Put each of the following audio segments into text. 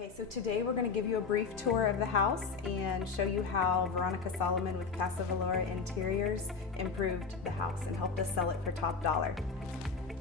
Okay, so today we're going to give you a brief tour of the house and show you how Veronica Solomon with Casa Valora Interiors improved the house and helped us sell it for top dollar.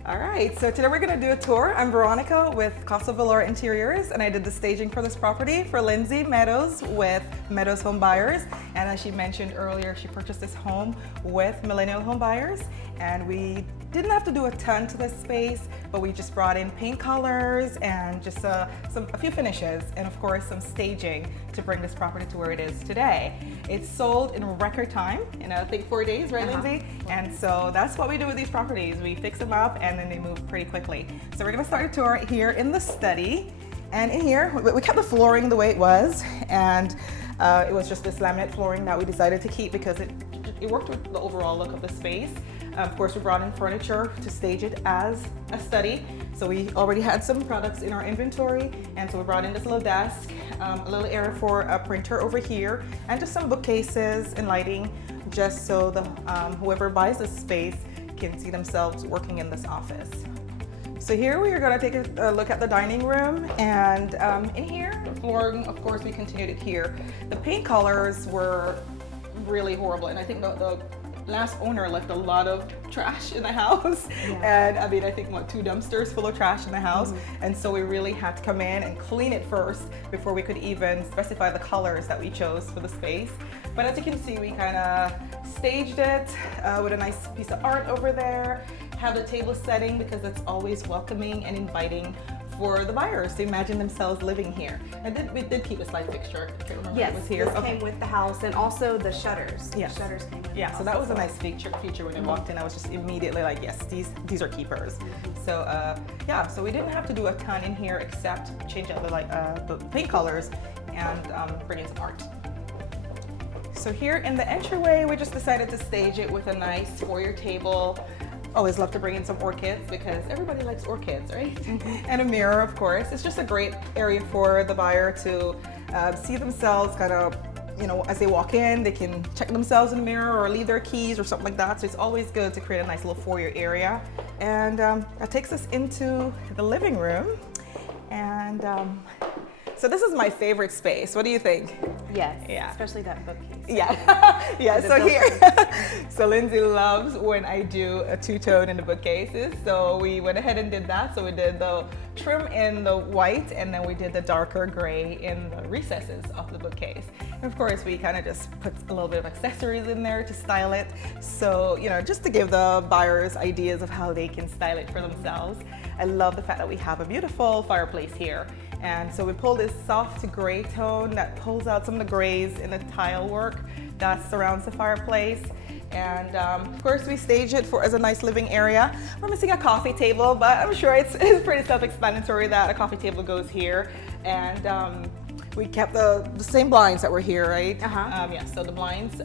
All right, so today we're going to do a tour. I'm Veronica with Casa Valora Interiors, and I did the staging for this property for Linse Meadows with Meadows Home Buyers. And as she mentioned earlier, she purchased this home with millennial home buyers, and we didn't have to do a ton to this space, but we just brought in paint colors and just a few finishes, and of course some staging to bring this property to where it is today. It's sold in record time, in I think 4 days, right, Lindsay? And so that's what we do with these properties. We fix them up and then they move pretty quickly. So we're gonna start a tour here in the study. And in here, we kept the flooring the way it was, and it was just this laminate flooring that we decided to keep because it worked with the overall look of the space. Of course, we brought in furniture to stage it as a study. So we already had some products in our inventory, and so we brought in this little desk, a little area for a printer over here, and just some bookcases and lighting, just so the whoever buys this space can see themselves working in this office. So here we are going to take a look at the dining room, and in here, the flooring, of course, we continued it here. The paint colors were really horrible, and I think the last owner left a lot of trash in the house. And I mean, I think 2 dumpsters full of trash in the house. And so we really had to come in and clean it first before we could even specify the colors that we chose for the space. But as you can see, we kind of staged it with a nice piece of art over there, have the table setting because it's always welcoming and inviting for the buyers to imagine themselves living here. And we did keep a slide fixture. I can't remember Yes, it was here. this came with the house, and also the shutters. Yes. The shutters came with the house. So that was a nice feature when I walked in. I was just immediately like, yes, these are keepers. So yeah, so we didn't have to do a ton in here except change out the paint colors and bring in some art. So here in the entryway, we just decided to stage it with a nice foyer table. Always love to bring in some orchids because everybody likes orchids, right? And a mirror, of course. It's just a great area for the buyer to see themselves kind of, as they walk in, they can check themselves in the mirror or leave their keys or something like that. So it's always good to create a nice little foyer area. And that takes us into the living room. And so this is my favorite space. What do you think? Yes, Yeah. especially that bookcase. Yeah, yeah. So here, so Lindsay loves when I do a two-tone in the bookcases. So we went ahead and did that. So we did the trim in the white, and then we did the darker gray in the recesses of the bookcase. And of course, we kind of just put a little bit of accessories in there to style it. So just to give the buyers ideas of how they can style it for themselves. I love the fact that we have a beautiful fireplace here. And so we pulled this soft gray tone that pulls out some of the grays in the tile work that surrounds the fireplace. And of course we staged it as a nice living area. We're missing a coffee table, but I'm sure it's pretty self-explanatory that a coffee table goes here. And we kept the same blinds that were here, right? Yeah, so the blinds,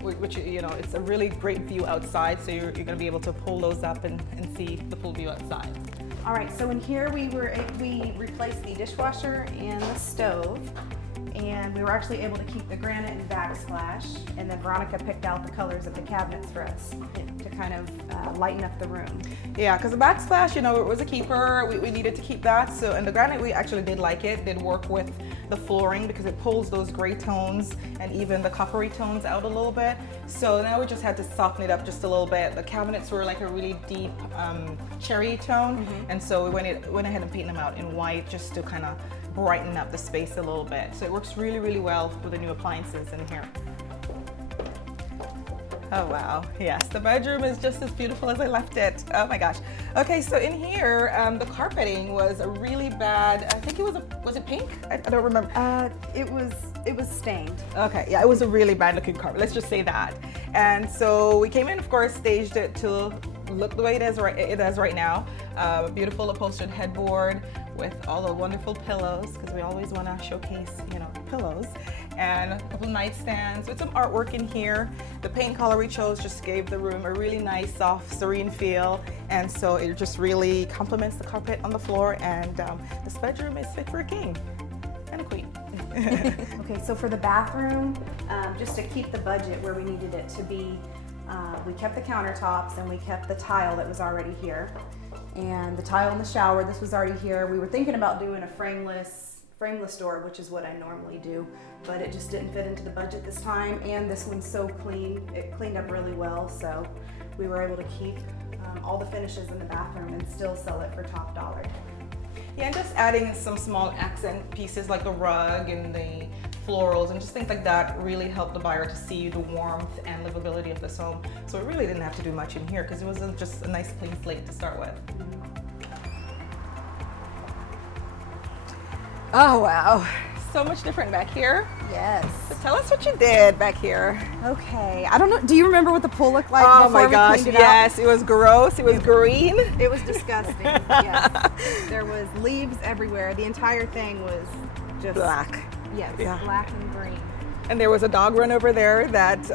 which it's a really great view outside, so you're going to be able to pull those up and see the full view outside. All right, so in here we replaced the dishwasher and the stove, and we were actually able to keep the granite and backsplash, and then Veronica picked out the colors of the cabinets for us to kind of lighten up the room. Yeah, because the backsplash, it was a keeper. We needed to keep that. So, and the granite, we actually did like it. Did work with the flooring because it pulls those gray tones and even the coppery tones out a little bit. So now we just had to soften it up just a little bit. The cabinets were like a really deep cherry tone, and so we went ahead and painted them out in white just to kind of brighten up the space a little bit. So it works really, really well with the new appliances in here. Oh wow, yes, the bedroom is just as beautiful as I left it. Oh my gosh. Okay, so in here, the carpeting was a really bad, I think was it pink? I don't remember. It was stained. Okay, yeah, it was a really bad looking carpet, let's just say that. And so we came in, of course, staged it to look the way it is right now. Beautiful upholstered headboard with all the wonderful pillows, because we always want to showcase, pillows, and a couple nightstands with some artwork in here. The paint color we chose just gave the room a really nice, soft, serene feel, and so it just really complements the carpet on the floor, and this bedroom is fit for a king and a queen. Okay, so for the bathroom, just to keep the budget where we needed it to be, we kept the countertops and we kept the tile that was already here. And the tile in the shower, this was already here. We were thinking about doing a frameless door, which is what I normally do, but it just didn't fit into the budget this time. And this one's so clean, it cleaned up really well, so we were able to keep all the finishes in the bathroom and still sell it for top dollar. Yeah, and just adding some small accent pieces like the rug and the florals and just things like that really helped the buyer to see the warmth and livability of this home. So it really didn't have to do much in here because it was just a nice clean slate to start with. Oh wow, so much different back here. Yes. So tell us what you did back here. Okay, I don't know, do you remember what the pool looked like Oh before my we gosh, cleaned it out? yes, it was gross, it was green. It was disgusting, yes. There was leaves everywhere. The entire thing was just Black. Yes, Yeah. black and green. And there was a dog run over there that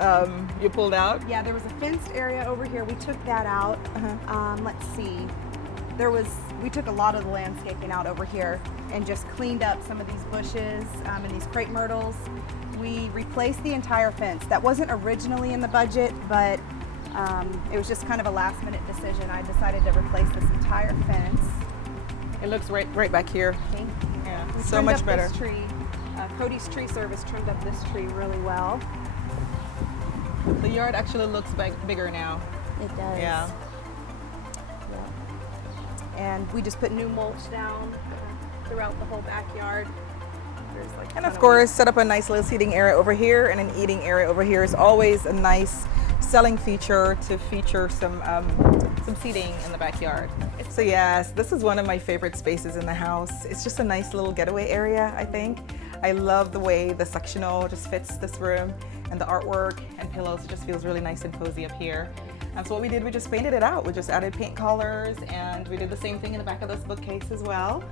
you pulled out. Yeah, there was a fenced area over here. We took that out. Let's see. We took a lot of the landscaping out over here and just cleaned up some of these bushes and these crepe myrtles. We replaced the entire fence. That wasn't originally in the budget, but it was just kind of a last minute decision. I decided to replace this entire fence. It looks right back here. Thank you. Yeah, We so trimmed much up better. This tree. Cody's tree service trimmed up this tree really well. The yard actually looks bigger now. It does. Yeah. And we just put new mulch down throughout the whole backyard. There's like And of course, set up a nice little seating area over here and an eating area over here is always a nice selling feature to feature some seating in the backyard. So yes, this is one of my favorite spaces in the house. It's just a nice little getaway area, I think. I love the way the sectional just fits this room and the artwork and pillows. It just feels really nice and cozy up here. And so what we did, we just painted it out. We just added paint colors and we did the same thing in the back of this bookcase as well.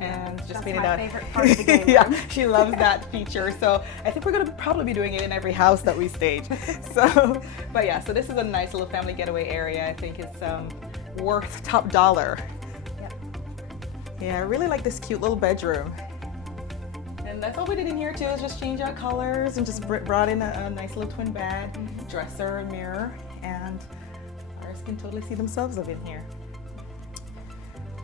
And just That's painted my out. favorite part of the game Yeah, room. she loves that feature. So I think we're gonna probably be doing it in every house that we stage. So, but yeah, so this is a nice little family getaway area. I think it's worth top dollar. Yep. Yeah, I really like this cute little bedroom. And that's all we did in here too, is just change out colors and just brought in a nice little twin bed, dresser, and mirror, and ours can totally see themselves up in here.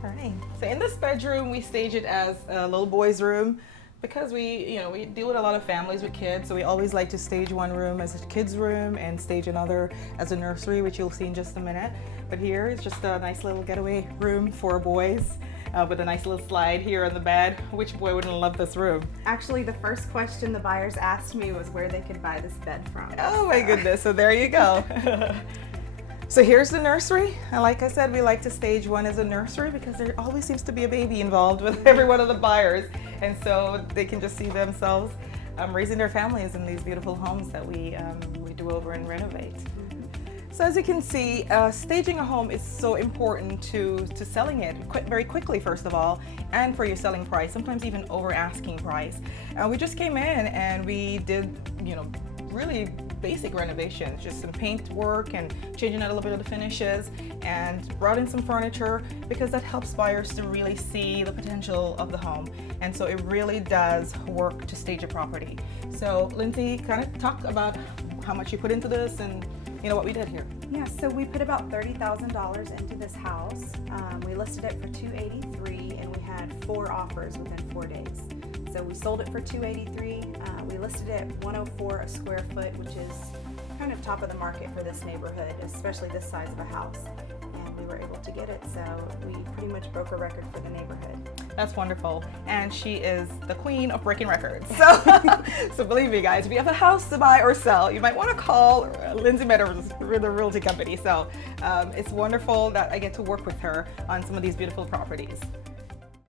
All right, so in this bedroom, we stage it as a little boy's room because we deal with a lot of families with kids, so we always like to stage one room as a kid's room and stage another as a nursery, which you'll see in just a minute. But here is just a nice little getaway room for boys with a nice little slide here on the bed. Which boy wouldn't love this room? Actually, the first question the buyers asked me was where they could buy this bed from. Oh my goodness, so there you go. So here's the nursery. And like I said, we like to stage one as a nursery because there always seems to be a baby involved with every one of the buyers. And so they can just see themselves raising their families in these beautiful homes that we do over and renovate. So as you can see, staging a home is so important to selling it very quickly, first of all, and for your selling price, sometimes even over asking price. We just came in and we did, really basic renovations, just some paint work and changing out a little bit of the finishes, and brought in some furniture because that helps buyers to really see the potential of the home. And so it really does work to stage a property. So Lindsay, kind of talk about how much you put into this and what we did here. Yeah, so we put about $30,000 into this house. We listed it for $283 and we had 4 offers within 4 days. So we sold it for $283. We listed it at $104 a square foot, which is kind of top of the market for this neighborhood, especially this size of a house. And we were able to get it, so we pretty much broke a record for the neighborhood. That's wonderful. And she is the queen of breaking records. So, so believe me guys, if you have a house to buy or sell, you might want to call Lindsay Meadows, the realty company. So it's wonderful that I get to work with her on some of these beautiful properties.